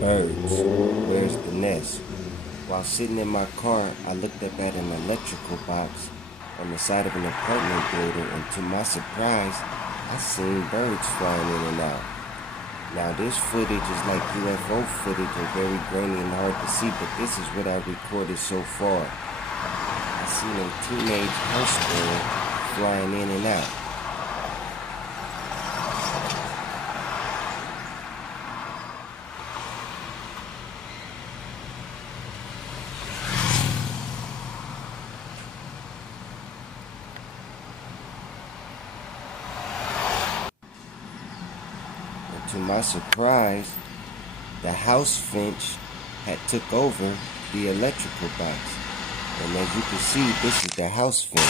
Birds, where's the nest? While sitting in my car, I looked up at an electrical box on the side of an apartment building, and to my surprise, I seen birds flying in and out. Now this footage is like UFO footage and very grainy and hard to see, but this is what I recorded so far. I seen a teenage house squirrel flying in and out. To my surprise, the house Finch had took over the electrical box. And as you can see, this is the house Finch.